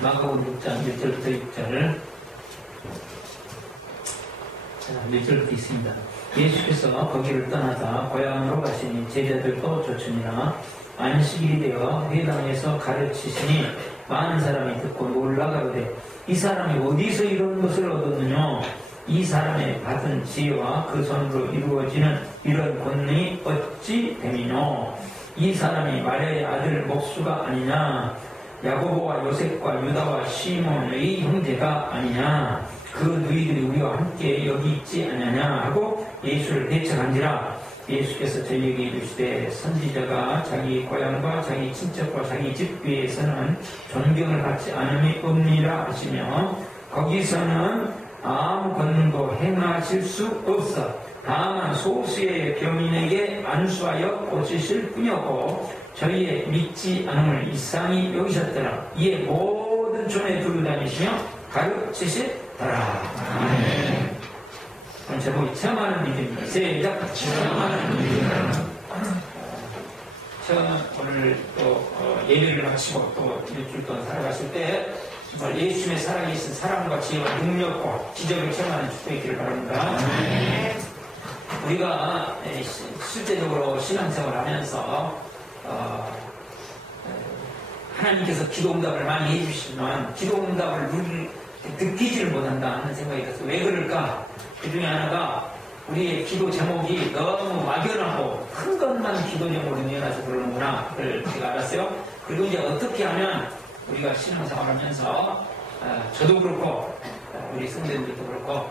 마가복음 6장 1절부터 6절. 자, 몇 절부터 있습니다. 예수께서 거기를 떠나다 고향으로 가시니 제자들도 쫓으니라. 안식일이 되어 회당에서 가르치시니 많은 사람이 듣고 놀라가로되 이 사람이 어디서 이런 것을 얻었느냐? 이 사람의 받은 지혜와 그 손으로 이루어지는 이런 권능이 어찌 됨이뇨? 이 사람이 마리아의 아들 목수가 아니냐? 야고보와 요셉과 유다와 시몬의 형제가 아니냐? 그 너희들이 우리와 함께 여기 있지 않느냐? 하고 예수를 대적한지라. 예수께서 저희에게 이르시되 선지자가 자기 고향과 자기 친척과 자기 집 위에서는 존경을 받지 않음이 없니라 하시며 거기서는 아무 권능도 행하실 수 없어 다만 소수의 병인에게 안수하여 고치실 뿐이었고 저희의 믿지 않음을 이상히 여기셨더라. 이에 모든 촌에 두루 다니시며 가르치시더라. 아멘. 제목이 체험하는 믿음입니다. 시작! 체험하는 믿음. 처음 오늘 또 예배를 마치고 또 일주일 동안 살아가실 때 정말 예수님의 살아계신 사랑과 지혜와 능력과 기적을 체험하는 축복이 있기를 바랍니다. 우리가 실제적으로 신앙생활을 하면서 하나님께서 기도응답을 많이 해주시지만 기도응답을 느끼지를 못한다 하는 생각이 들어서 왜 그럴까? 그 중에 하나가 우리의 기도 제목이 너무 막연하고 큰 것만 기도 제목으로 내놔서 그러는구나 그걸 제가 알았어요. 그리고 이제 어떻게 하면 우리가 신앙생활을 하면서 저도 그렇고 우리 성도님들도 그렇고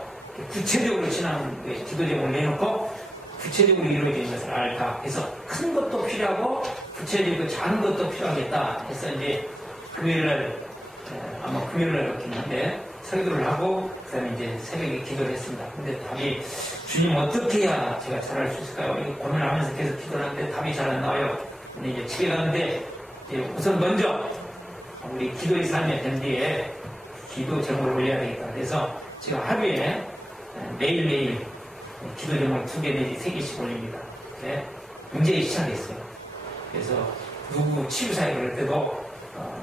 구체적으로 기도 제목을 내놓고 구체적으로 이루어지는 것을 알까. 그래서 큰 것도 필요하고 구체적이고 작은 것도 필요하겠다 해서 이제 금요일날 아마 금요일날 이렇게 있는데 설교를 하고 그 다음에 이제 새벽에 기도를 했습니다. 근데 답이 주님 어떻게 해야 제가 잘할 수 있을까요? 이거 고민을 하면서 계속 기도를 하는데 답이 잘 안 나와요. 근데 이제 집에 가는데 이제 우선 먼저 우리 기도의 삶에 된 뒤에 기도 제목을 올려야 되겠다. 그래서 제가 하루에 매일매일 기도 제목을 2개 내지 3개씩 올립니다. 네? 문제에 시작했어요. 그래서 누구 치유사에 그럴 때도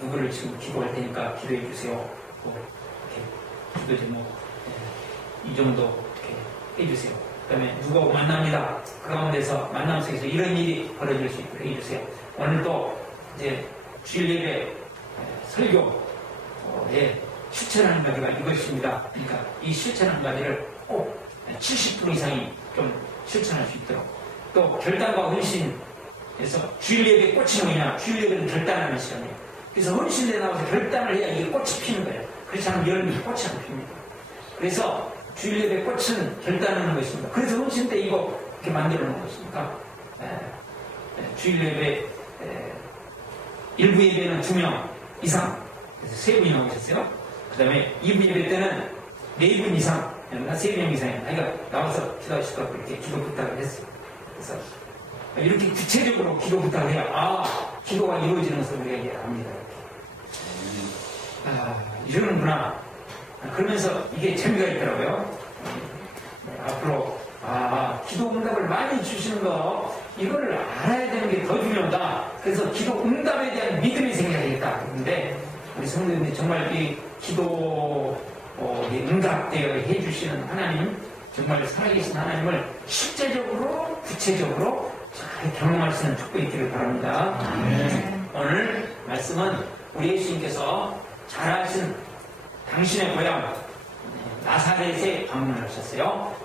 누구를 지금 기도할 테니까 기도해 주세요. 기도 제목 이 정도 이렇게 해주세요. 그 다음에 누구 만납니다. 그 가운데서 만남 속에서 이런 일이 벌어질 수 있도록 해주세요. 오늘도 이제 주일 예배 설교에 실천하는 가지가 이것입니다. 그러니까 이 실천하는 가지를 꼭 70% 이상이 좀 실천할 수 있도록 또 결단과 헌신에서 주일 예배 꽃이 뭐냐? 주일 예배는 결단하는 시간이에요. 그래서 헌신에 나와서 결단을 해야 이게 꽃이 피는 거예요. 그렇지 않으면 열매 꽃이 안 핍니다. 그래서 주일 예배 꽃은 결단하는 것입니다. 그래서 헌신 때 이거 이렇게 만들어 놓은 것입니까? 주일 예배 1부 예배는 2명 이상 그래서 3분이 나오셨어요. 그 다음에 2부 예배 때는 4분 이상 3명 이상이에요. 그러니까 나와서 기도하시도록 이렇게 기도 부탁을 했어요. 그래서 이렇게 구체적으로 기도 부탁을 해야 기도가 이루어지는 것을 우리에게 압니다. 이러는구나. 그러면서 이게 재미가 있더라고요. 앞으로 기도 응답을 많이 주시는 거 이거를 알아야 되는 게 더 중요하다. 그래서 기도 응답에 대한 믿음이 생겨야 되겠다. 그런데 우리 성도님들이 정말 이 기도 응답되어 해주시는 하나님, 정말 살아계신 하나님을 실제적으로 구체적으로 잘 경험할 수 있는 축복이 있기를 바랍니다. 오늘 말씀은 우리 예수님께서 잘 아신 당신의 고향 나사렛에 방문하셨어요.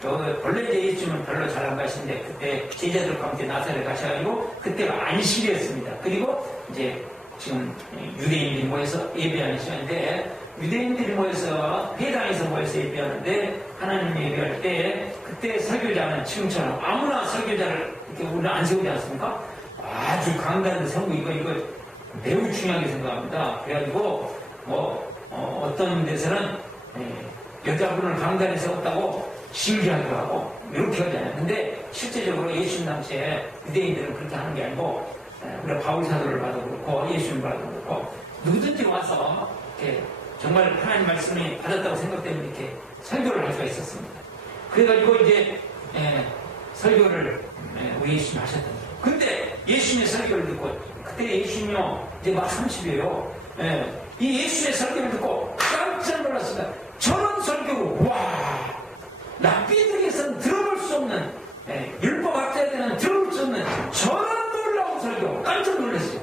원래 이제 예수님은 별로 잘 안 가시는데 그때 제자들과 함께 나사렛 가셔가지고 그때가 안식일이었습니다. 그리고 이제 지금 유대인들이 모여서 예배하는 시간인데 유대인들이 모여서 회당에서 모여서 예배하는데 하나님 예배할 때 그때 설교자는 지금처럼 아무나 설교자를 이렇게 우리는 안 세우지 않습니까? 아주 강단을 세우고 이거 매우 중요하게 생각합니다. 그래가지고 어떤 데서는 여자분을 강단에 세웠다고 신기하기도 하고 이렇게 하잖아요. 근데 실제적으로 예수님 당시에 유대인들은 그렇게 하는 게 아니고 우리가 바울 사도를 봐도 그렇고 예수님 봐도 그렇고 누구든지 와서 이렇게 정말 하나님 말씀이 받았다고 생각되면 이렇게 설교를 할 수가 있었습니다. 그래가지고 이제 설교를 우리 예수님 하셨던 거예요. 근데 예수님의 설교를 듣고 그때 예수님이요 이제 막 30이에요. 이 예수의 설교를 듣고 깜짝 놀랐습니다. 저런 설교로 랍비들에게서는 들어볼 수 없는 율법학자들은 들어볼 수 없는 저런 놀라운 설교 깜짝 놀랐어요.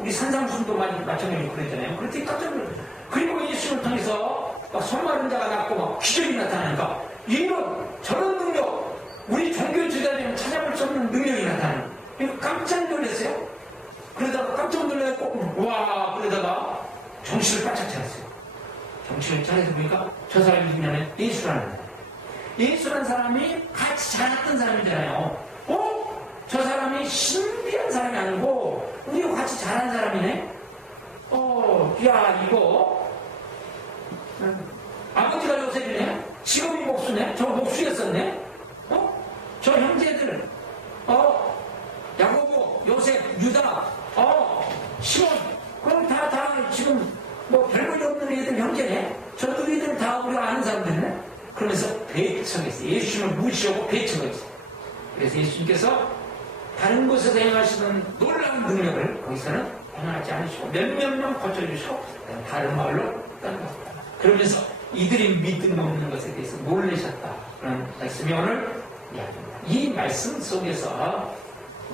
우리 산상순도 마찬가지로 그랬잖아요. 그렇게 깜짝 놀랐어요. 그리고 예수를 통해서 막 손마른 자가 낫고 막 기적이 나타나니까 이런 저런 능력 우리 종교 지도자들은 찾아볼 수 없는 능력이 나타나는 이거 깜짝 놀랐어요. 그러다가 깜짝 놀라고 그러다가 정신을 바짝 차렸어요. 정신을 차려서 보니까 저 사람이 누구냐면 예수라는 사람. 예수라는 사람이 같이 자랐던 사람이잖아요. 저 사람이 신비한 사람이 아니고 우리와 같이 자란 사람이네. 이거 아버지가 요셉이네. 직업이 목수네. 저 목수였었네. 저 형제들 야고보, 요셉, 유다, 시몬, 그럼 다 지금 뭐 별볼이 없는 애들 형제네. 저 너희들 다 우리가 아는 사람들이네. 그러면서 배척했어요. 예수님을 무시하고 배척했어요. 그래서 예수님께서 다른 곳에서 행하시는 놀라운 능력을 거기서는 행하지 않으시고 몇몇 명 고쳐주시고 다른 마을로 떠나갔다. 그러면서 이들이 믿음 없는 것에 대해서 놀라셨다. 그런 말씀이 오늘 이야기입니다. 이 말씀 속에서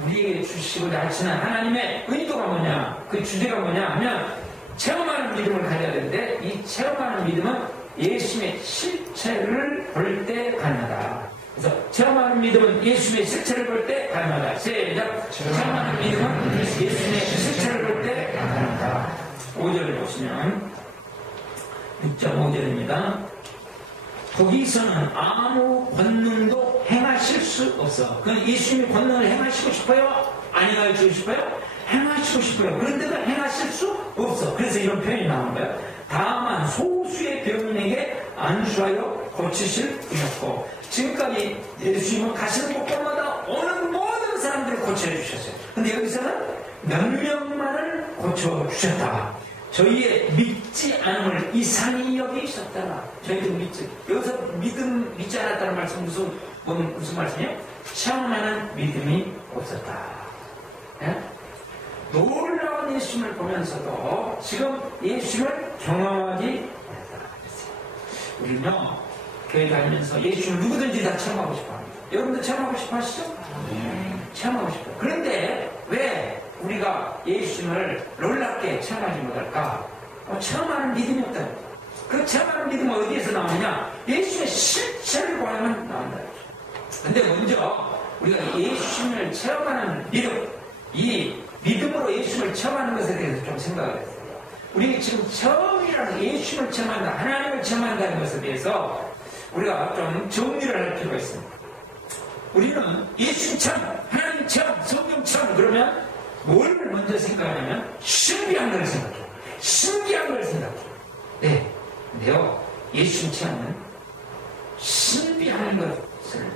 우리에게 주시고자 하시는 하나님의 의도가 뭐냐, 그 주제가 뭐냐 하면 체험하는 믿음을 가져야 되는데 이 체험하는 믿음은 예수님의 실체를 볼 때 가능하다. 그래서 체험하는 믿음은 예수님의 실체를 볼 때 가능하다. 시작. 체험하는 믿음은 예수님의 실체를 볼 때 가능하다. 5절을 보시면 6.5절입니다. 거기서는 아무 권능도 행하실 수 없어. 그럼 예수님이 권능을 행하시고 싶어요? 아니하시고 싶어요? 행하시고 싶어요. 그런데도 행하실 수 없어. 그래서 이런 표현이 나온 거예요. 다만 소수의 병인에게 안수하여 고치실 분이었고, 지금까지 예수님은 가시는 곳곳마다 오는 모든 사람들을 고쳐주셨어요. 근데 여기서는 몇 명만을 고쳐주셨다. 저희의 믿지 않음을 이상히 여기셨다나. 저희도 믿지. 여기서 믿지 않았다는 말씀 무슨 말씀이에요? 체험하는 믿음이 없었다. 예? 놀라운 예수님을 보면서도 지금 예수님을 경험하지 못했다. 우리는요, 교회 다니면서 예수님을 누구든지 다 체험하고 싶어 합니다. 여러분도 체험하고 싶어 하시죠? 체험하고 싶어요. 그런데 왜 우리가 예수님을 놀랍게 체험하지 못할까? 체험하는 믿음이 없다. 그 체험하는 믿음은 어디에서 나오느냐? 예수의 실체를 보면 나온다. 근데 먼저 우리가 예수님을 체험하는 믿음, 이 믿음으로 예수님을 체험하는 것에 대해서 좀 생각을 했어요. 우리 지금 처음이라는 예수님을 체험한다, 하나님을 체험한다는 것에 대해서 우리가 좀 정리를 할 필요가 있습니다. 우리는 예수님 체험, 하나님 체험, 성경 체험 그러면 뭘 먼저 생각하냐면 신비한 걸 생각해요. 신기한 걸 생각해요. 네, 근데요, 예수님 체험은 신비한 것을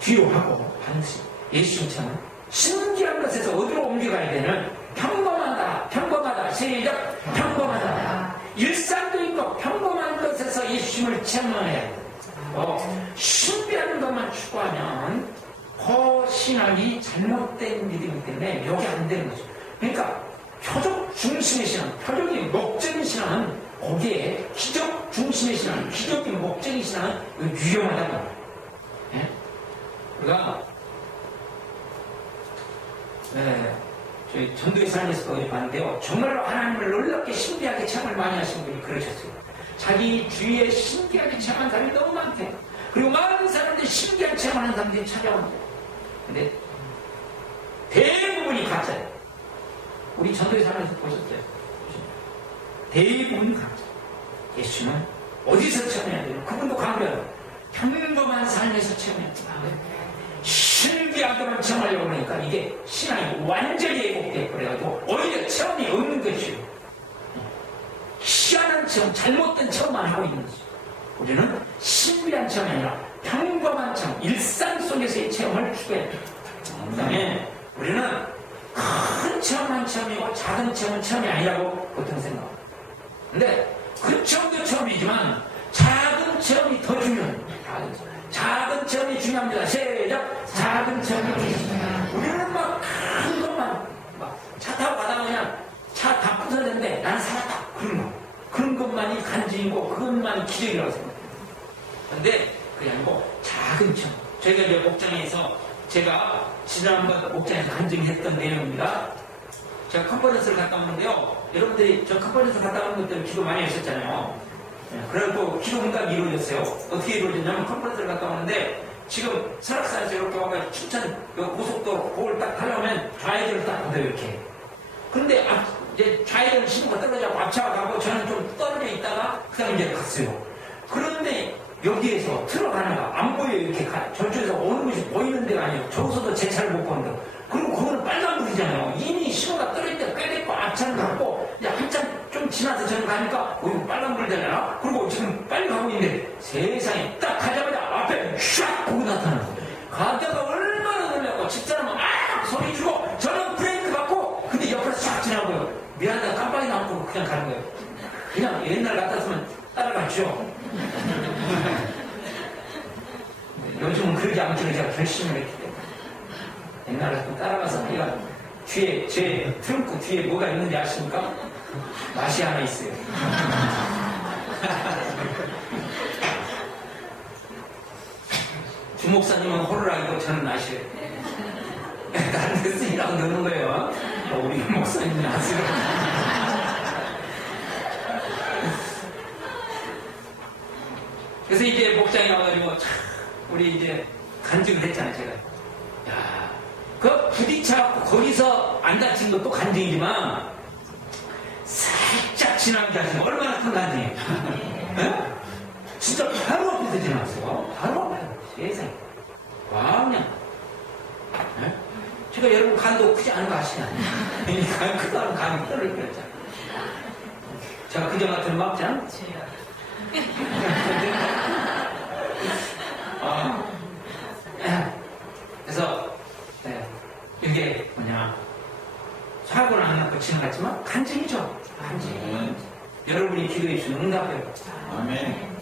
뒤로 하고 반드시 예수님 체험은 신기한 것에서 어디로 옮겨가야 되는 평범하다, 시작, 평범하다. 일상적인 것, 평범한 것에서 예수님을 체험해야 돼요. 신비한 것만 추구하면 신앙이 잘못된 믿음이기 때문에 여기 안 되는 거죠. 그러니까 표적 중심의 신앙, 표적이 목적인 신앙은 거기에 기적 중심의 신앙, 기적이 목적인 신앙은 위험하다는 거예요. 예? 우리가 저희 전도의 삶에서 어디 봤는데요, 정말로 하나님을 놀랍게 신비하게 체험을 많이 하신 분이 그러셨어요. 자기 주위에 신기하게 체험한 사람이 너무 많대. 그리고 많은 사람들이 신기한 체험하는 사람들이 찾아온대. 근데 대부분이 가짜예요. 우리 전도의 삶에서 보셨어요? 대부분이 가짜. 예수님은 어디서 체험해야 돼요? 그분도 강조해요. 평범한 삶에서 체험해야 돼요. 신기하게만 체험하려고 그러니까 이게 신앙이 완전히 왜곡돼 버려가지고 오히려 체험이 없는 것이에요. 희한한 체험, 잘못된 체험만 하고 있는 것이죠. 우리는 신비한 체험이 아니라 평범한 체험, 일상 속에서의 체험을 추구해야 돼요. 그 다음에 우리는 큰 체험만 체험이고 작은 체험은 체험이 아니라고 보통 생각합니다. 근데 그 체험도 체험이지만 작은 체험이 더 중요합니다. 작은 체험이 중요합니다. 시작! 작은 체험이 중요합니다. 우리는 막 큰 것만 차 타고 가다가 그냥 차 다 부서졌는데 나는 살았다. 그런 것만이 간증이고 그것만이 기적이라고 생각해요. 그런데 그게 아니고 작은 점. 저희가 이제 목장에서 제가 지난번 목장에서 간증했던 내용입니다. 제가 컨퍼런스를 갔다 오는데요. 여러분들이 저 컨퍼런스 갔다 오는 것 때문에 기도 많이 하셨잖아요. 그래갖고 기도 응답이 이루어졌어요. 어떻게 이루어졌냐면 컨퍼런스를 갔다 오는데 지금 설악산에서 이렇게 와서 춘천 고속도로 그걸 딱 타려면 좌회전을 딱 보세요. 이렇게. 그런데 이제 좌회전 신호가 떨어져서 앞차가 가고 저는 좀 떨어져 있다가 그 다음에 이제 갔어요. 그런데 여기에서 트럭 하나가 안 보여요. 이렇게 저쪽에서 오는 것이 보이는 데가 아니에요. 저기서도 제 차를 못 보는데. 그리고 그거는 빨간불이잖아요. 이미 신호가 떨어질 때 꽤 됐고 앞차는 갔고 이제 한참 좀 지나서 저는 가니까 이거 빨간불이잖아요. 그리고 지금 빨리 가고 있는데 세상에 딱 가자마자 앞에 샥 보고 나타나는 거예요. 가다가 얼마나 놀랐고 집사람은 소리 주고 저는 브레이크 밟고 근데 옆으로 싹 지나고요. 미안하다 깜빡이 나고 그냥 가는 거예요. 그냥 옛날 같았으면 따라갔죠. 요즘은 그러지 않기로 제가 결심을 했기 때문에 옛날 같으면 따라가서 내가 뒤에 제 트렁크 뒤에 뭐가 있는지 아십니까? 맛이 하나 있어요. 주 목사님은 호루라기고 저는 아시래요. 다른 데 쓰이라고 넣는 거예요. 우리 목사님은 아시래요. 그래서 이제 목장에 와가지고 우리 이제 간증을 했잖아요. 제가 야, 그 부딪혀 거기서 안 다친 것도 간증이지만 살짝 지나게 하시면 얼마나 큰 간증이에요. 네? 진짜 바로 앞에서 지나갔어요. 바로 앞에서. 세상에. 와, 그냥. 네? 제가 여러분 간도 크지 않은 거 아시나요? 간 크다는 간이 떨어질 거였잖아요. 제가 그저 같은 막장? 그래서 이게 뭐냐 사고는 안 났고 지나갔지만 간증이죠. 간증. 여러분이 기도해 주는 응답이에요. 아멘.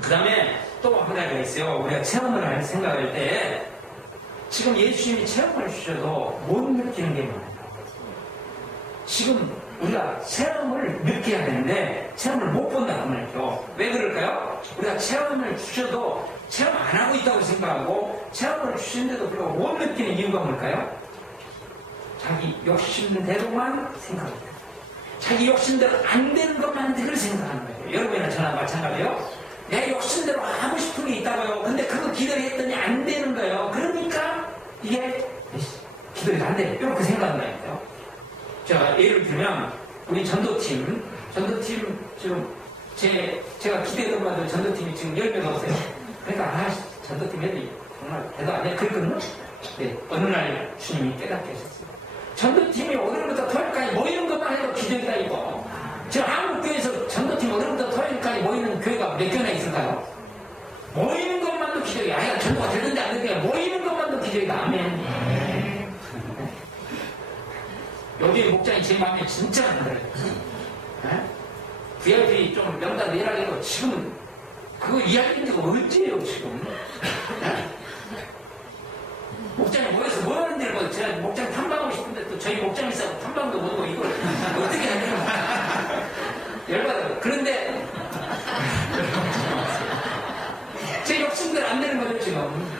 그 다음에 또 한 가지가 있어요. 우리가 체험을 할 생각할 때 지금 예수님이 체험을 주셔도 못 느끼는 게 많아요. 지금 우리가 체험을 느껴야 되는데 체험을 못 본다고 말이죠. 왜 그럴까요? 우리가 체험을 주셔도 체험 안 하고 있다고 생각하고 체험을 주시는데도 불구하고 못 느끼는 이유가 뭘까요? 자기 욕심대로만 생각합니다. 자기 욕심대로 안 되는 것만 늘 생각하는 거예요. 여러분이나 저나 마찬가지예요. 내 욕심대로 하고 싶은 게 있다고요. 근데 그거 기도를 했더니 안 되는 거예요. 그러니까 이게 기도가 안 돼. 이렇게 생각하는 거예요. 자, 예를 들면 우리 전도팀 지금 제가 기대했던 바도 전도팀이 지금 10명 넘었어요. 그러니까 전도팀 애들이 정말 대도 안 돼. 그랬거든요. 네, 어느 날 주님이 깨닫게 하셨어요. 전도팀이 오늘부터 토요일까지 모이는 것만 해도 기적이다 이거. 지금 한국교회에서 전도팀 오늘부터 토요일까지 모이는 교회가 몇 교회나 있을까요? 모이는 것만도 기적이야. 아야 전도가 되는데 안 되는데 모이는 것만도 기적이다. 아멘. 요즘 목장이 제 마음에 진짜 안 들어요. VIP 좀 명단 내라고 지금은 그거 이야기인 데가 어찌예요 지금. 목장에 모여서 뭐 하는 데를 봐. 제가 목장 탐방하고 싶은데 또 저희 목장에 있어서 탐방도 못하고 이걸 어떻게 하냐. 열받아요. 그런데 제 욕심대로 안 되는 거죠 지금.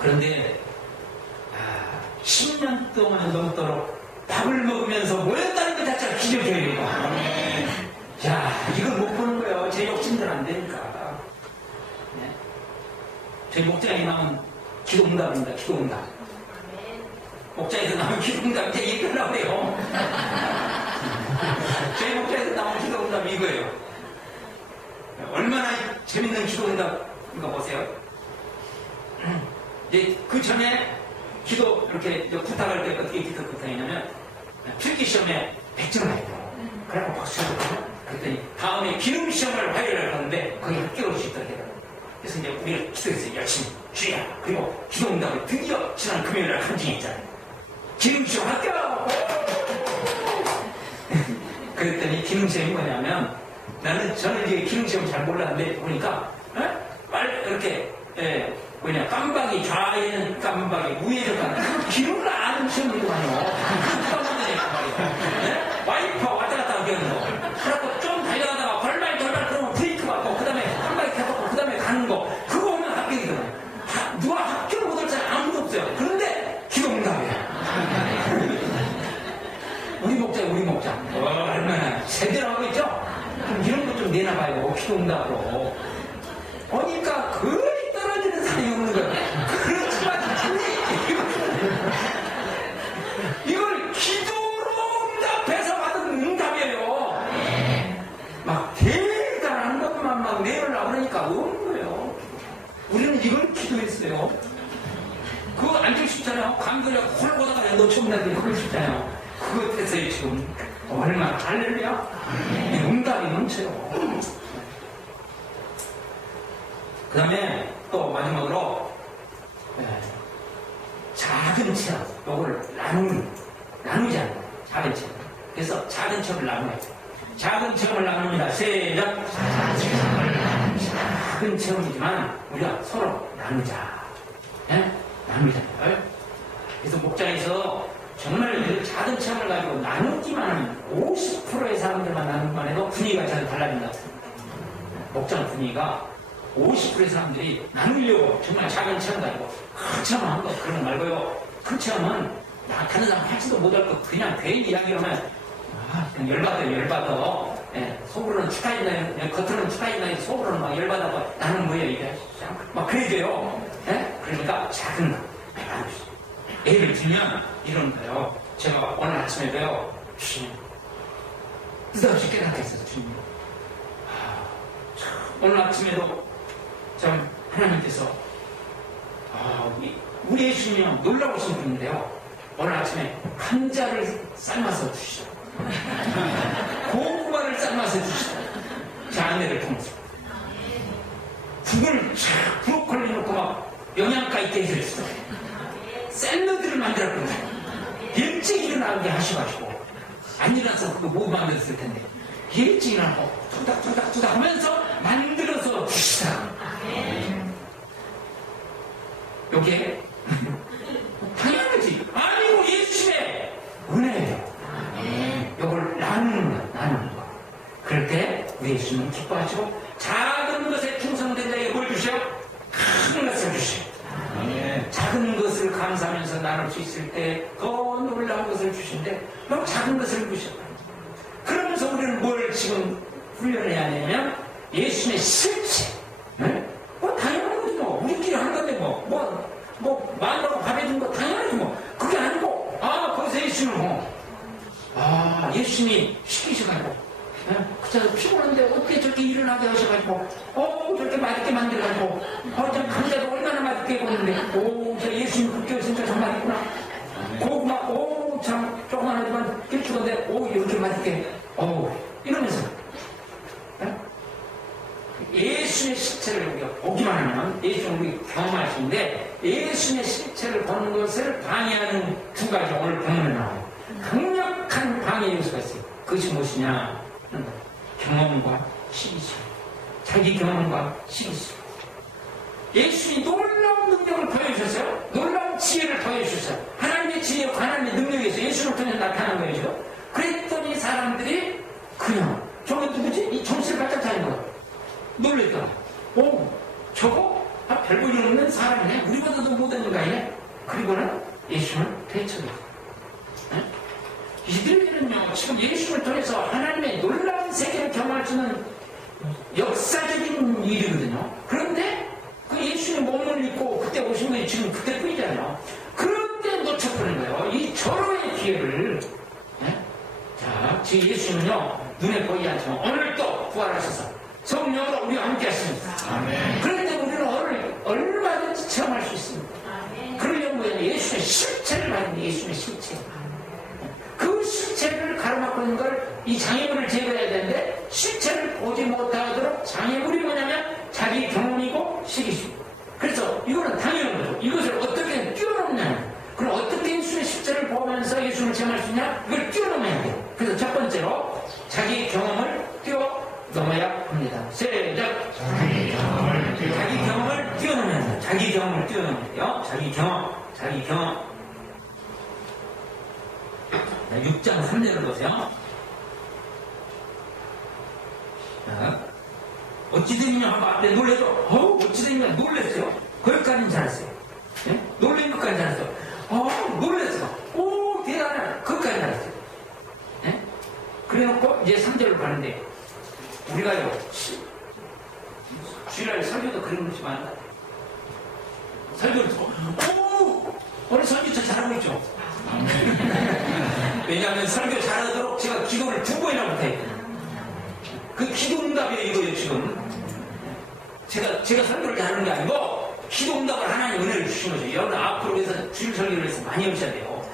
그런데 10년 동안 넘도록 밥을 먹으면서 모였다는 것 자체가 기적이에요. 자, 이걸 못 보는 거예요. 제 욕심대로 안 되니까. 네. 저희 목장에 나온 기도응답입니다. 기도응답. 목장에서 나온 기도응답 이제 얘기하려고 해요. 저희 목장에서 나온 기도응답이 이거예요. 얼마나 재밌는 기도응답인가 보세요. 이제 그 전에 기도 이렇게 부탁할 때 어떻게 기도 부탁했냐면 필기시험에 100점을 해야 돼요. 그래서 박수를 받고 그랬더니 다음에 기능시험을 화요일에 하는데 거기 합격할 수 있도록 해요. 그래서 이제 우리가 기도했어요. 열심히 주야. 그리고 기도응답을 드디어 지난 금요일날 간증했잖아요. 기능시험 합격! 그랬더니 기능시험이 뭐냐면 저는 이제 기능시험 잘 몰랐는데 보니까 이렇게 깜박이 좌에는 깜박이 우에는 깜박이 기능을 아는 시험이더만요. 깜박이 말이에요. 와이프 진짜. 얼마나 제대로 하고 있죠? 그럼 이런 것 좀 내놔봐요. 기도응답으로. 보니까 거의 떨어지는 사람이 오는 거예요. 그렇지만 이걸 기도로 응답해서 받은 응답이에요. 막 대단한 것만 막 내려려고 그러니까 없는 거예요. 우리는 이걸 기도했어요. 그거 안 줄 수 있잖아요. 감독이가 콜보다가 놓쳐본다더니 그럴 수 있잖아요. 그것 해서요 지금 얼마나 할렐루야. 응답이 넘쳐요. 그 다음에 또 마지막으로 작은 체험, 요걸 나누자. 작은 체험. 그래서 작은 체험을 나누어요. 작은 체험을 나눕니다. 시작. 작은 체험이지만 우리가 서로 나누자. 예? 나누자. 그래서 목장에서 정말 그 작은 체험을 가지고 나누기만 하면 50%의 사람들만 나누기만 해도 분위기가 잘 달라진다. 목장 분위기가 50%의 사람들이 나누려고 정말 작은 체험 가지고 큰 체험 한 거 그런 거 말고요. 큰 체험은 다른 사람 할지도 못할 거 그냥 괜히 이야기하면 그냥 열받아. 예, 속으로는 축하해준다, 겉으로는 축하해준다, 속으로는 막 열받아서 나는 뭐야 이게 막 그래줘요. 예? 그러니까 작은 거 나누시죠. 예를 들면 이런 거요. 제가 오늘 아침에도요. 주님 느닷없이 깨닫겠어요. 주님 오늘 아침에도 참 하나님께서 우리 예수님이 놀라우신 분인데요. 오늘 아침에 감자를 삶아서 주시죠. 고구마를 삶아서 주시죠. 제 아내를 통해서 국을 쫙 브로콜리 넣고 막 영양가 있게 해주시죠. 샐러드를 만들었거든요. 일찍 일어나게 하셔가지고 안 일어나서 그거 못 만들었을 텐데 일찍 일어나고 투닥투닥 하면서 만들어서 주시다. 요게 당연하지. 아니고 예수님의 은혜예요. 요걸 나누는 거. 그럴 때 우리 예수님은 기뻐하시고 작은 것에 충성된 자에게 뭘 주셔요? 큰 것을 주셔요. 작은 것을 감사하면서 나눌 수 있을 때 더 놀라운 것을 주신데 너무 작은 것을 주셔요. 그러면서 우리는 뭘 지금 훈련해야 되냐면 예수님의 실체. 뭐 당연한 거지 뭐. 우리끼리 하는 건데 뭐 마누라가 밥 해준 거 당연하지 뭐. 그게 아니고 거기서 예수님을 예수님이 시키셔가지고 그저 피곤한데 어떻게 저렇게 일어나게 하셔가지고 저렇게 맛있게 만들어가지고 저 감자도 얼마나 맛있게 구웠는데 저 예수님 그렇게 하시니까 참 맛있구나. 고구마 참 조그만하지만 길쭉한데 이렇게 맛있게 이러면서 예수의 실체를 우리가 보기만 하면 예수는 우리 경험할 수 있는데 예수의 실체를 보는 것을 방해하는 두 가지 오늘 본문에 나와요. 강력한 방해 요소가 있어요. 그것이 무엇이냐? 경험과 시기심. 자기 경험과 시기심. 예수님이 놀라운 능력을 보여주셨어요. 놀라운 지혜를 보여주셨어요. 하나님의 지혜와 하나님의 능력에서 예수를 통해 나타난 거예요. 그랬더니 사람들이 그냥 저거 누구지? 이 정신을 바짝 차린 거야. 놀랬더라. 저거 별볼일 없는 사람이네. 우리보다도 못하는 거 아니네. 그리고는 예수를 되찾았어요. 이들은요 지금 예수를 통해서 하나님의 놀라운 세계를 경험할 수 있는 역사적인 일이거든요. 그런데 그 예수님 몸을 입고 그때 오신 게 지금 그때뿐이잖아요. 그런데 놓쳐버린 거예요. 이 절호의 기회를. 자, 지금 예수님은요 눈에 보이지 않지만 오늘 또 부활하셔서 성령으로 우리와 함께 하십니다. 그런데 우리는 얼마든지 체험할 수 있습니다. 그러려면 뭐예요? 예수의 실체를 받는 예수의 실체. 그 실체를 가로막고 있는 걸 이 장애물을 제거해야 되는데 실체를 보지 못하도록 장애물이 뭐냐면 자기 경험이고 시기심. 그래서 이거는 당연한 거죠. 이것을 어떻게 뛰어넘느냐. 그럼 어떻게 예수의 실체를 보면서 예수를 체험할 수 있냐? 이걸 뛰어넘어야 돼요. 그래서 첫 번째로 자기 경험을 뛰어넘어야 합니다. 시작. 자기 경험을 뛰어넘어야 합니다. 자기 경험을 뛰어넘어야 돼요. 자기 경험. 6장 3절을 보세요. 어찌되냐 하고 앞에 놀래서 어찌되냐 놀랬어요. 거기까지는 잘했어요. 예? 놀린 것까지 잘했어요. 놀랬어. 대단해. 거기까지 잘했어요. 예? 그래놓고 이제 3절을 가는데, 우리가요, 주일날 설교도 그런 것이 많다. 설교를 듣고, 오늘 설교 저 잘하고 있죠? 왜냐하면 설교 잘하도록 제가 기도를 2번이나 못했거든요. 그 기도 응답이에요, 이거예요, 지금. 제가 설교를 잘하는 게 아니고, 기도 응답을 하나님 은혜를 주시는 거죠. 여러분 앞으로 해서 주일 설교를 해서 많이 오셔야 돼요.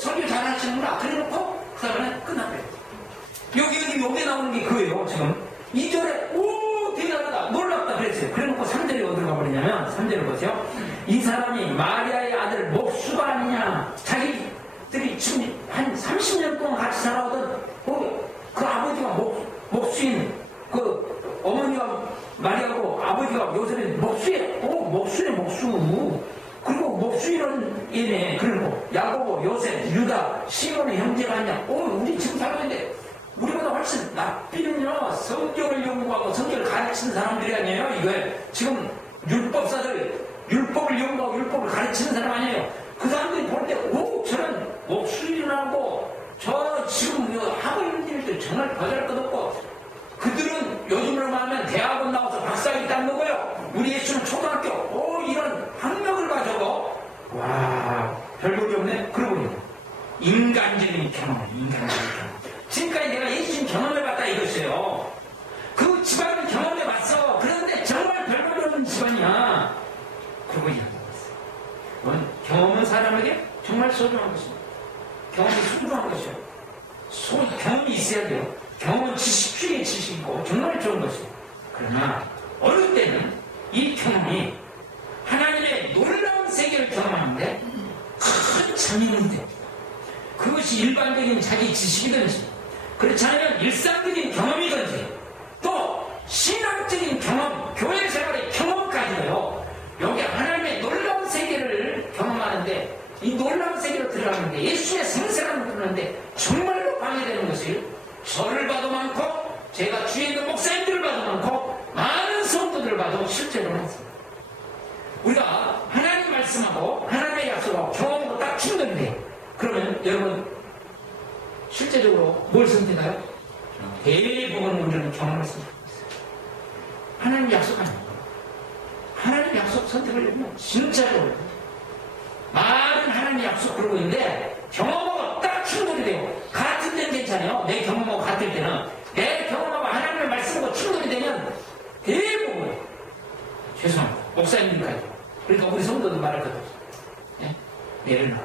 설교 잘하시는구나. 그래놓고, 그 다음에 끝나버려요. 여기 나오는 게 그거예요, 지금. 2절에, 대단하다, 놀랍다 그랬어요. 그래놓고 3절에 어디로 가버리냐면, 3절을 보세요. 이 사람이 마리아의 아들 목수가 아니냐. 자기들이 지금 한 30년 동안 같이 살아오던 그 아버지가 목수인 그 어머니가 마리아고 아버지가 요셉은 목수예. 목수네, 목수. 그리고 목수이라는 얘네. 그리고 야고보, 요셉, 유다, 시몬의 형제가 아니냐. 우리 지금 살고 있는데 우리보다 훨씬 낫비는요, 성경을 연구하고 성경을 가르치는 사람들이 아니에요. 이거 지금 율법사들, 율법을 연구하고 율법을 가르치는 사람 아니에요. 그 사람들이 볼 때, 저런 목수일하고 저 지금 하고 있는 일들 정말 보잘것없고, 그들은 요즘으로 말하면 대학원 나와서 박사학위 딴 거고요. 우리 예수는 초등학교, 이런 학력을 가지고, 와, 별볼이 없네? 그러고 보니 인간적인 경험. 지금까지 내가 예수님 경험해봤다 이것이에요. 그 집안을 경험해봤어. 그런데 정말 별볼이 없는 집안이야. 그러고 이야기해봤어요. 경험은 사람에게 정말 소중한 것입니다. 경험이 소중한 것이요. 경험이 있어야 돼요. 경험은 지식 중에 지식이고 정말 좋은 것이에요. 그러나 어느 때는 이 경험이 하나님의 놀라운 세계를 경험하는데 큰 장애물이 됩니다. 그것이 일반적인 자기 지식이든지 그렇지 않으면 일상적인 경험이든지 또 신앙적인 경험, 교회 생활의 경험까지요. 여기 하나님의 놀라운 세계를 경험하는데 이 놀라운 세계로 들어가는데 예수의 생생함을 들었는데 정말로 방해되는 것이 저를 봐도 많고 제가 주위에 있는 목사님들을 봐도 많고 많은 성도들을 봐도 실제로 많습니다. 우리가 하나님 말씀하고 하나님의 약속하고 경험하고 딱 충돌인데 그러면 여러분 실제적으로 뭘 선택해요? 대부분 우리는 경험을 선택했어요. 하나님 약속 아닙니까? 하나님 약속 선택을 해보면 진짜로 말은 하나님 약속 그러고 있는데 경험하고 딱 충돌이 돼요. 같은 데는 괜찮아요. 내 경험하고 같을 때는 내 경험하고 하나님의 말씀하고 충돌이 되면 대부분 죄송합니다. 목사님들까지 그러니까 우리 성도도 말할 것 없어요. 네? 예를 들어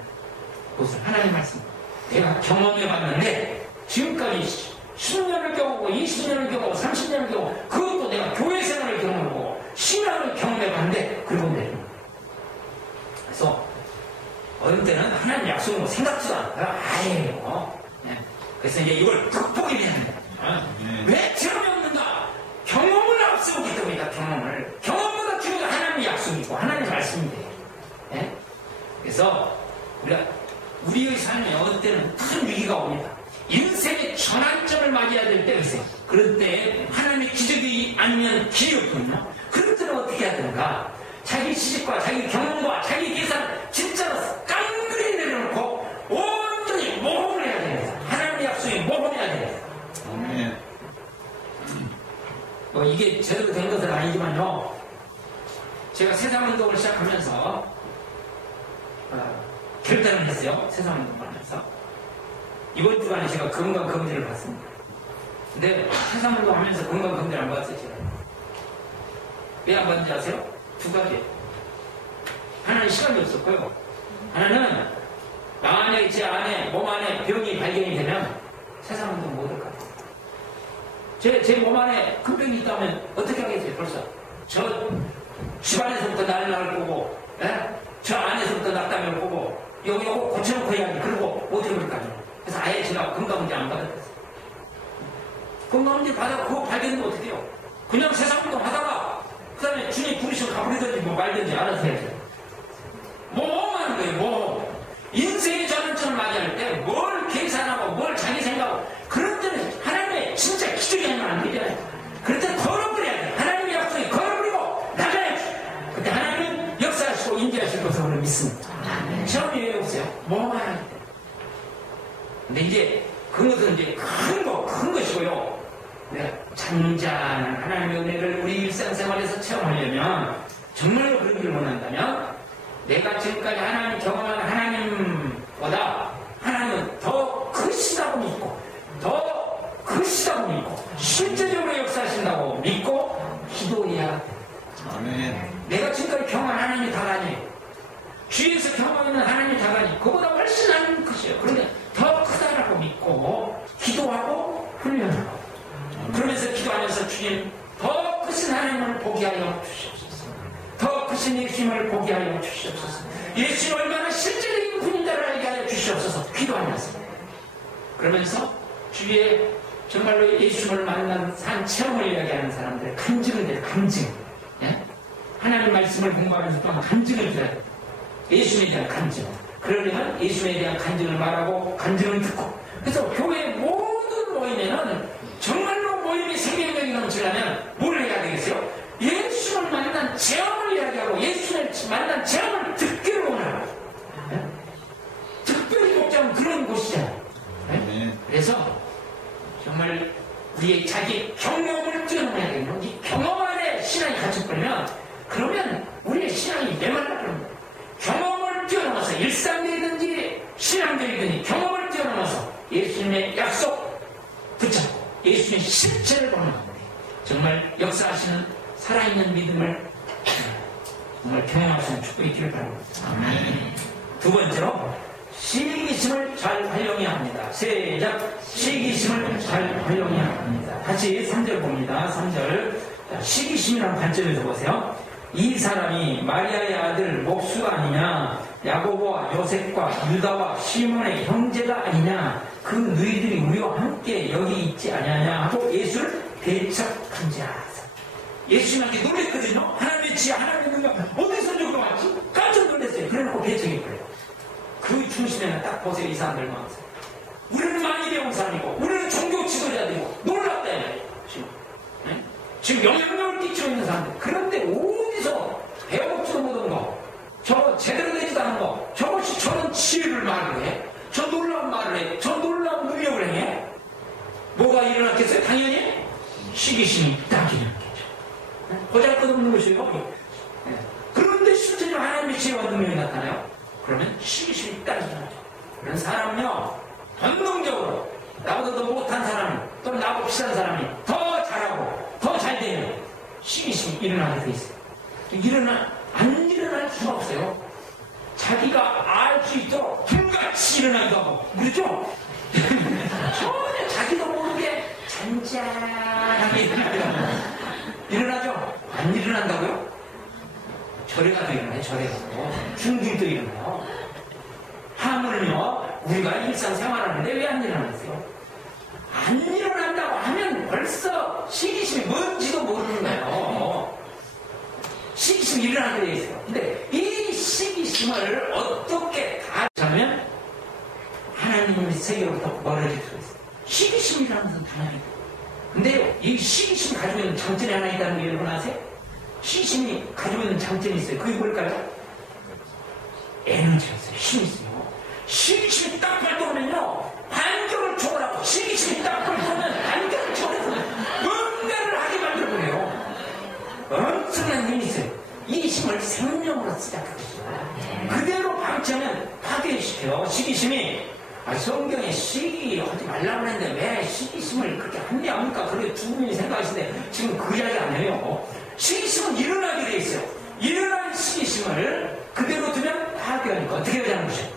무슨 하나님 말씀 내가 경험해봤는데 지금까지 10년을 경험하고 20년을 경험하고 30년을 경험하고 그것도 내가 교회 생활을 경험하고 신앙을 경험해봤는데 그리고 내립니다. 그래서 어느 때는 하나님 약속은 뭐 생각지도 않아요. 아예요. 네. 그래서 이제 이걸 극복해야 합니다. 왜 체험이 없는가? 경험을 앞세우기 때문이다. 경험보다 중요한 하나님의 약속이고 하나님의 말씀인데. 네? 그래서 우리의 삶에 어느 때는 큰 위기가 옵니다. 인생의 전환점을 맞이해야 될 때가 있어요. 그럴 때 하나님의 기적이 아니면 길이 없거든요. 그럴 때는 어떻게 해야 되는가? 자기 지식과 자기 경험과 자기 계산을 진짜로 깡그리 내려놓고 온전히 모험을 해야 됩니다. 하나님의 약속에 모험해야 됩니다. 이게 제대로 된 것은 아니지만요. 제가 세상운동을 시작하면서 결단을 했어요. 세상운동을 하면서 이번 주간에 제가 건강검진을 받습니다. 근데 세상운동 하면서 건강검진 안 받았어요. 제가. 왜 안 받는지 아세요? 두 가지. 하나는 시간이 없었고요. 하나는 만약에 제 안에 몸 안에 병이 발견이 되면 세상운동 못 할 것 같아요. 제 몸 안에 큰 병이 있다면 어떻게 하겠어요? 벌써 저 집안에서부터 나를 보고 저 안에서부터 낙담을 보고 요거 고쳐놓고 해야지. 그리고 못 해볼까요? 그래서 아예 제가 건강검진 안 받았어요. 건강검진 받아서 그거 발견되면 어떻게 해요? 그냥 세상운동 하다가 그 다음에 주님 부르시고 가버리든지 뭐 말든지 알아서 해야죠. 모험하는 거예요. 모험. 인생의 전환점을 맞이할 때 뭘 계산하고 뭘 자기 생각하고 그럴 때는 하나님의 진짜 기적이 하면 안 되잖아요. 그럴 때는 걸어버려야 돼. 하나님의 약속이 걸어버리고 나가야지. 그때 하나님은 역사하시고 인지하실 것을 우리는 믿습니다. 처음이 왜 없어요? 모험하는 때. 근데 이제 그것은 이제 큰 것이고요. 잔잔한 하나님의 은혜를 우리 일상생활에서 체험하려면, 정말로 그런 길 원한다면, 내가 지금까지 하나님 경험한 하나님보다 하나님은 더 크시다고 믿고, 더 크시다고 믿고, 실제적으로 역사하신다고 믿고 기도해야 돼. 아멘. 내가 지금까지 경험한 하나님이 다가니, 주위에서 경험하는 하나님이 다가니, 그보다 훨씬 하나님 크시요. 그런데 더 크다라고 믿고 기도하고 훈련하고, 그러면서 기도하면서 주님 더 크신 하나님을 보게 하여 주시옵소서. 더 크신 예수님을 보게 하여 주시옵소서. 예수님 얼마나 실제적인 분인지를 알게 하여 주시옵소서. 기도하면서, 그러면서 주위에 정말로 예수님을 만난 산 체험을 이야기하는 사람들의 간증을 내요. 간증. 예? 하나님 말씀을 공부하면서 또한 간증을 들어요. 예수님에 대한 간증. 그러려면 예수님에 대한 간증을 말하고 간증을 듣고. 그래서 교회 모든 모임에는 정말로 모임이 생명력이 넘치려면 뭘 해야 되겠어요? 예수님을 만난 체험을 이야기하고 예수님을 만난 체험을 듣기를 원하고. 예? 특별히 목장은 그런 곳이잖아요. 예? 그래서 정말 우리의 자기 경험을 뛰어넘어야 되는, 이 경험 안에 신앙이 갇혀버리면, 그러면 우리의 신앙이 메말라버립니다. 경험을 뛰어넘어서 일상적이든지 신앙적이든지 경험을 뛰어넘어서 예수님의 약속 붙잡고 예수님의 실체를 보는 겁니다. 정말 역사하시는 살아있는 믿음을 정말 경험하시는 축복이 있기를 바랍니다. 두 번째로, 시기심을 잘 활용해야 합니다. 시작. 시기심을 잘 활용해야 합니다. 다시 3절 봅니다. 3절. 시기심이라는 관점에서 보세요. 이 사람이 마리아의 아들 목수가 아니냐, 야고보와 요셉과 유다와 시몬의 형제가 아니냐, 그 너희들이 우리와 함께 여기 있지 아니하냐 하고 예수를 배척한지라. 예수님한테 놀랬거든요. 하나님의 지혜, 하나님의 능력 어디서 저기로 왔지? 깜짝 놀랐어요. 그래놓고 배척했거든요. 그 중심에는 딱 보세요. 이 사람들 마음에서 우리는 많이 배운 사람이고 우리는 종교 지도자들이고 놀랍다 지금. 네? 지금 영향력을 끼치고 있는 사람들. 그런데 어디서 배워먹지도 못한 거, 저 제대로 되지도 않은 거, 저것이 저런 지혜를 말을 해, 저 놀라운 말을 해, 저 놀라운 능력을 해. 뭐가 일어났겠어요? 당연히 시기심이 딱 일어났겠죠. 보잘것없는 것이에요. 네. 그런데 실제로 하나님의 지혜와 능력이 나타나요. 그러면 시기심이 딱 일어나죠. 그런 사람은요, 본능적으로 나보다 더 못한 사람, 또는 나보다 비싼 사람이 더 잘하고 더 잘 되면 시기심이 일어나게 돼 있어요. 안 일어날 수가 없어요. 자기가 알 수 있도록 불같이 일어나기도 하고, 그렇죠? 전혀 자기도 모르게 잔잔하게 일어나죠? 안 일어난다고요? 절에 가도 일어나요. 절에 가도. 중들도 일어나요. 하물은요, 우리가 일상생활하는데 왜 안 일어나겠어요? 안 일어난다고 하면 벌써 시기심이 뭔지도 모르는 거예요. 시기심이 일어나게 돼 있어요. 근데 이 시기심을 어떻게 다 잡으면 하나님의 세계로부터 멀어질 수가 있어요. 시기심이라는 것은 하나님이에요. 근데 이 시기심이 가지고 있는 장점이 하나 있다는 게 여러분 아세요? 시기심이 가지고 있는 장점이 있어요. 그게 뭘까요? 에너지가 있어요. 힘이 있어요. 시기심이 딱 발동하면요, 반격을 초월하고, 시기심이 딱 발동하면 반격을 초월해서 뭔가를 하게 만들어버려요. 엄청난 힘이 있어요. 이 힘을 생명으로 시작하거든요. 그대로 방치하면 파괴시켜요. 시기심이. 성경에 시기 하지 말라고 했는데 왜 시기심을 그렇게 합리합니까? 그렇게 두 분이 생각하시는데 지금 그 이야기 아니에요. 시기심은 일어나게 돼 있어요. 일어난 시기심을 그대로 두면 파괴하니까 어떻게 되자는 거죠?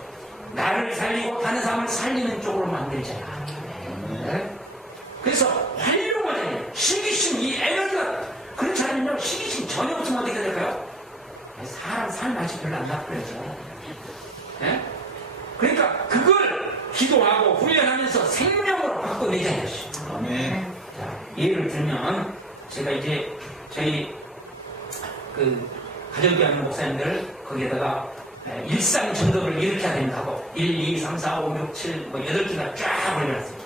나를 살리고 다른 사람을 살리는 쪽으로 만들잖아. 네? 그래서 활용하잖아요. 시기심, 이 에너지가 그렇지 않으면 시기심 전혀 없으면 어떻게 될까요? 사람 삶맛이 별로 안 나쁘죠. 네? 그러니까 그걸 기도하고 훈련하면서 생명으로 바꿔내자는 것이죠. 아멘. 예를 들면 제가 이제 저희 그 가정교회 하는 목사님들 거기에다가 일상 전도를 이렇게 해야 된다고 1, 2, 3, 4, 5, 6, 7, 뭐 8개가 쫙 올려놨어요.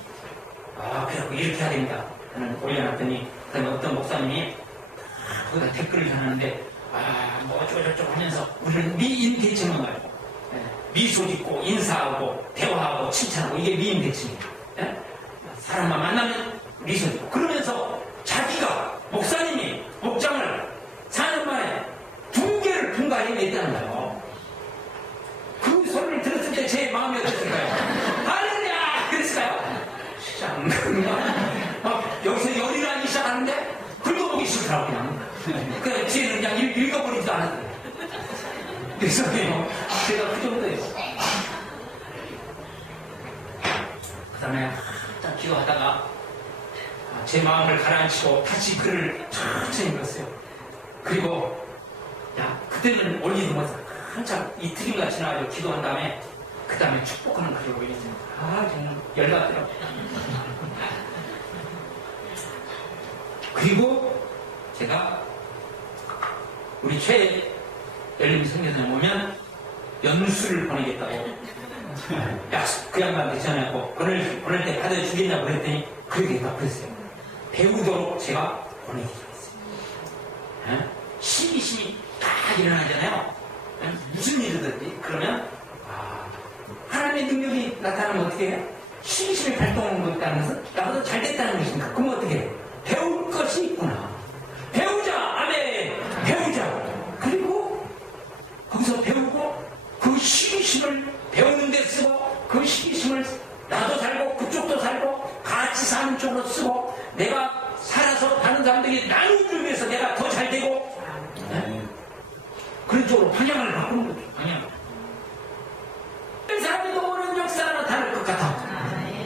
그래갖고 이렇게 해야 됩니다. 저는 올려놨더니 그다음에 어떤 목사님이 거기다 댓글을 달았는데 뭐 어쩌고저쩌고 하면서 우리는 미인 대칭만 말고 미소 짓고 인사하고 대화하고 칭찬하고 이게 미인 대칭이에요. 사람만 만나면 리서죠. 그러면서 자기가 목사님이 목장을 4년 만에 2개를 분가해냈다는 거예요. 그 소리를 들었을 때 제 마음이 어땠을까요? 할렐루야! 그랬을까요? 진짜 안 그런가? 막 여기서 열이 나기 시작하는데 긁어보기 싫더라고 그냥 뒤에는 그냥 읽어버리지도 않았어요. 그래서요 제가 그 정도예요. 그 다음에 한참 기도하다가 제 마음을 가라앉히고 다시 글을 천천히 읽었어요. 그리고 그때는 올리도 못해 한참 이틀인가 지나가지고 기도한 다음에 그 다음에 축복하는 글을 올렸어요. 정말 열받더라고요. 그리고 제가 우리 최열림 선교사님 오면 연수를 보내겠다고 약속 그 양반한테 전화했고 보낼 때 받아주겠냐고 그랬더니 그러겠다고 그랬어요. 배우도록 제가 보내기로 했어요. 시기심이 딱 일어나잖아요. 무슨 일이든지 그러면 하나님의 능력이 나타나면 어떻게 해요? 시기심이 발동하는 것 같다는 것은 나보다 잘 됐다는 것입니까? 그럼 어떻게 해요? 배울 것이 있구나. 배우자! 아멘! 배우자! 그리고 거기서 배우고 그 시기심을 배우는 데 쓰고 그 시기심을 나도 살고 그쪽도 살고 같이 사는 쪽으로 쓰고 내가 살아서 다른 사람들이 나누기 위해서 내가 더 잘 되고 그런 쪽으로 방향을 바꾸는 거죠. 방향. 사람이 너무는 역사가 나타날 것 같아.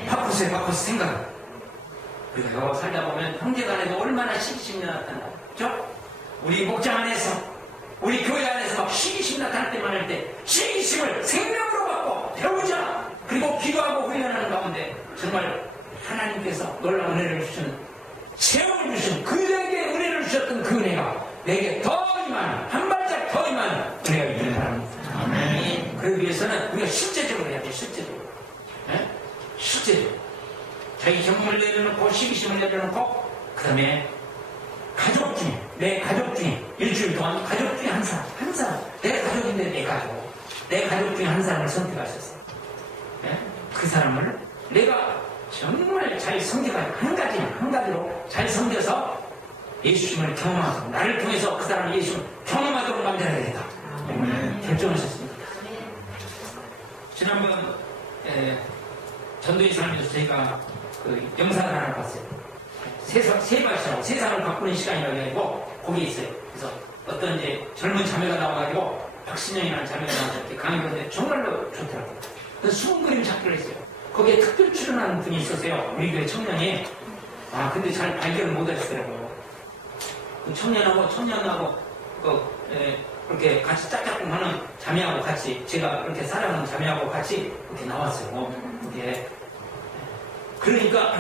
바꾸세요 생각을. 그래서 살다 보면 형제간에도 얼마나 시기심이 나타나요. 그렇죠? 우리 목장 안에서 우리 교회 안에서 막 시기심이 나타날 때만 할 때 시기심을 생명으로 바꿔 배우자. 그리고 기도하고 훈련하는 가운데 정말 하나님께서 놀라운 은혜를 주시는 체험을 주신 그에게 은혜를 주셨던 그 은혜가 내게 더 임하는 한 발짝 더 임하는 은혜가 있기를 바랍니다. 아멘. 그러기 위해서는 우리가 실제적으로 해야 돼요. 실제적으로 자기 경험을 내려놓고 시기심을 내려놓고 그 다음에 가족 중에 내 가족 중에 일주일 동안 가족 중에 한 사람 내 가족인데 내 가족 중에 한 사람을 선택하셨어요. 그 사람을 내가 정말 잘 섬겨가지고 한 가지로 잘 섬겨서 예수님을 경험하고 나를 통해서 그 사람이 예수님을 경험하도록 만들어야 되겠다. 결정하셨습니다. 지난번 전도의 사람에서 저희가 그 영상을 하나 봤어요. 세발시라고 세상을 바꾸는 시간이라고 해가지고 거기 있어요. 그래서 어떤 이제 젊은 자매가 나와가지고 박신영이라는 자매가 나와서 강의하는데 정말로 좋더라고요. 그래서 수분 그림 찾기를 했어요. 거기에 특별 출연하는 분이 있었어요. 우리 교회 청년이. 근데 잘 발견을 못 하시더라고요. 그 청년하고 그렇게 같이 짝짝꿍 하는 자매하고 같이 제가 그렇게 사랑하는 자매하고 같이 이렇게 나왔어요. 그러니까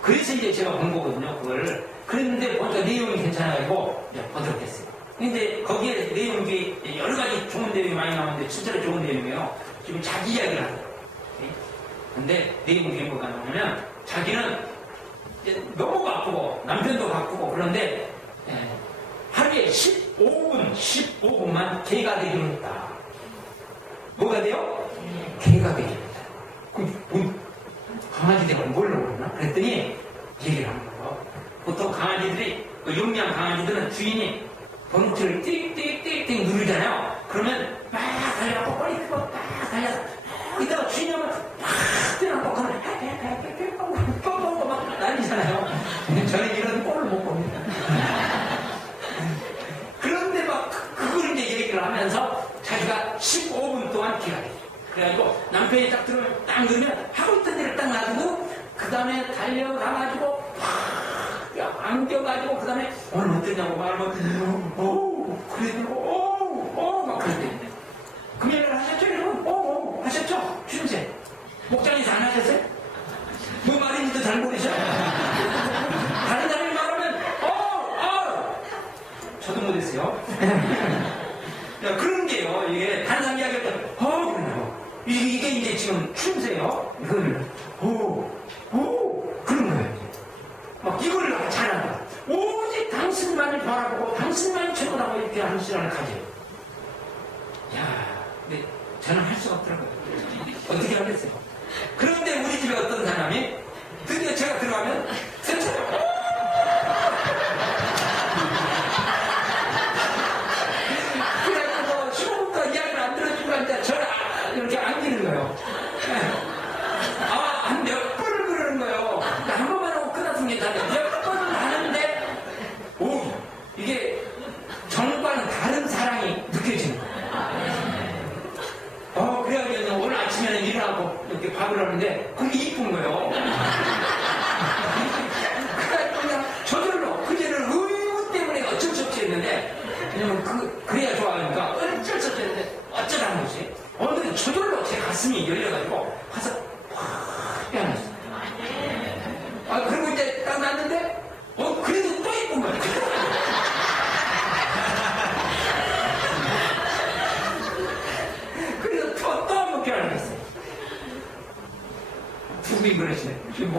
그래서 이제 제가 본 거거든요. 그걸. 그랬는데 보니까 내용이 괜찮아가지고 보도록 했어요. 근데 거기에 내용이 여러 가지 좋은 내용이 많이 나오는데 진짜로 좋은 내용이에요. 지금 자기 이야기를 하더라고요. 근데 내용이 뭐가 나오냐면 자기는 이제 너무 바쁘고 남편도 바쁘고 그런데 하루에 15분만 개가 되기로 했다. 뭐가 돼요? 개가 되기로 했다. 그럼 강아지 대가 뭘로 그러나? 그랬더니 얘기를 하는 거예요. 보통 강아지들이 용량 강아지들은 주인이 번호키를 띡띡띡띡 누르잖아요. 그러면 막 달려가고 꼬리 펴고 막 달려서 이따가 주인이 오면 막 뛰어나고 그러면 뻥뻥뻥 막 난리잖아요. 저는 이런 꼴을 못 봅니다. 그런데 막 그걸 이제 얘기를 하면서 자기가 15분 동안 기다려요. 그래가지고 남편이 딱 들으면 딱 누르면 하고 있던 데를 딱 놔두고 그 다음에 달려가가지고 안겨가지고 그 다음에 오늘 못 듣냐고 말하면 그래도 막 그랬대. 금요일날 하셨죠? 이러면 하셨죠? 주임새 목장에서 안 하셨어요? 뭐 말인지도 잘 모르셔? 다른 사람이 말하면 저도 못했어요. 그런 게요. 이게 다른 사람 이야기할 때 그러냐고. 이게 이제 지금 추임새요. 이걸 그런 거예요. 막 이걸 잘한다. 오직 당신만을 바라보고 당신만이 최고라고 이렇게 하는 시간을 가져요. 근데 저는 할 수가 없더라고요. 어떻게 하겠어요? 그런데 우리 집에 어떤 사람이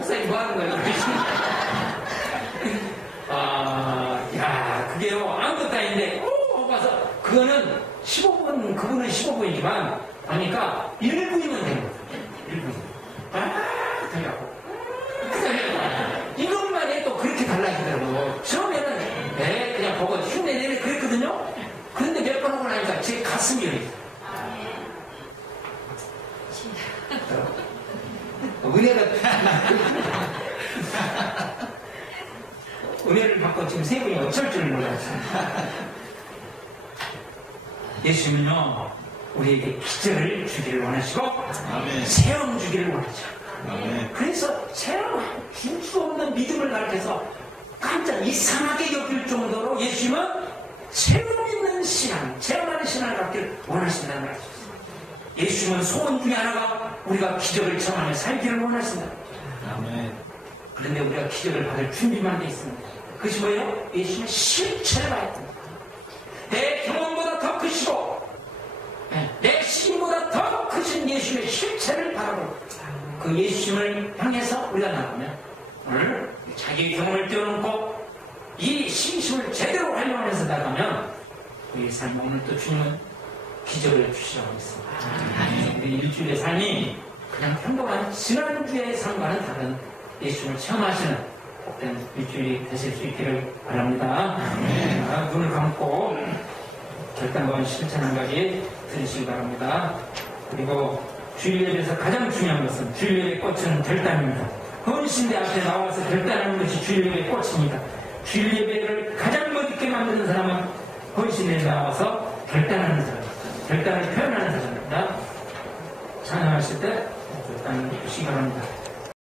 목사님 뭐 하는 거예요? 그게요, 아무것도 아닌데, 와서, 그거는 15분, 그분은 15분이지만, 하니까 1분이면 됩니다. 1분. 되냐고. 이것만 해도 그렇게 달라지더라고요. 처음에는, 그냥 보고 흉내내네 그랬거든요? 그런데 몇 번 하고 나니까 제 가슴이 열리죠. 은혜를 받고 지금 세 분이 어쩔 줄 몰랐어요. 예수님은요, 우리에게 기적을 주기를 원하시고, 아멘. 체험 주기를 원하죠. 아멘. 그래서 체험할 수 없는 믿음을 가르쳐서 깜짝 이상하게 여길 정도로 예수님은 체험 있는 신앙, 체험하는 신앙을 갖기를 원하신다는 말이죠. 예수님은 소원 중에 하나가 우리가 기적을 체험하며 살기를 원하신다. 아멘. 그런데 우리가 기적을 받을 준비만 돼 있습니다. 그것이 뭐예요? 예수님의 실체를 봐야 됩니다. 내 경험보다 더 크시고 내 신보다 더 크신 예수님의 실체를 바라보고 그 예수님을 향해서 우리가 나가면 오늘 자기의 경험을 떼어놓고 이 신심을 제대로 활용하면서 나가면 우리 삶 오늘 또 주님은 기적을 주시라고 했습니다. 우리 일주일의 삶이 그냥 평범한 지난주의 삶과는 다른 예수님을 체험하시는 복된 일주일이 되실 수 있기를 바랍니다. 눈을 감고 결단과 실천 한 가지 들으시기 바랍니다. 그리고 주일 예배에서 가장 중요한 것은 주일 예배 꽃은 결단입니다. 헌신대 앞에 나와서 결단하는 것이 주일 예배의 꽃입니다. 주일 예배를 가장 멋있게 만드는 사람은 헌신대에 나와서 결단하는 사람, 결단을 표현하는 사람입니다. 찬양하실 때 결단을 해주시기 바랍니다.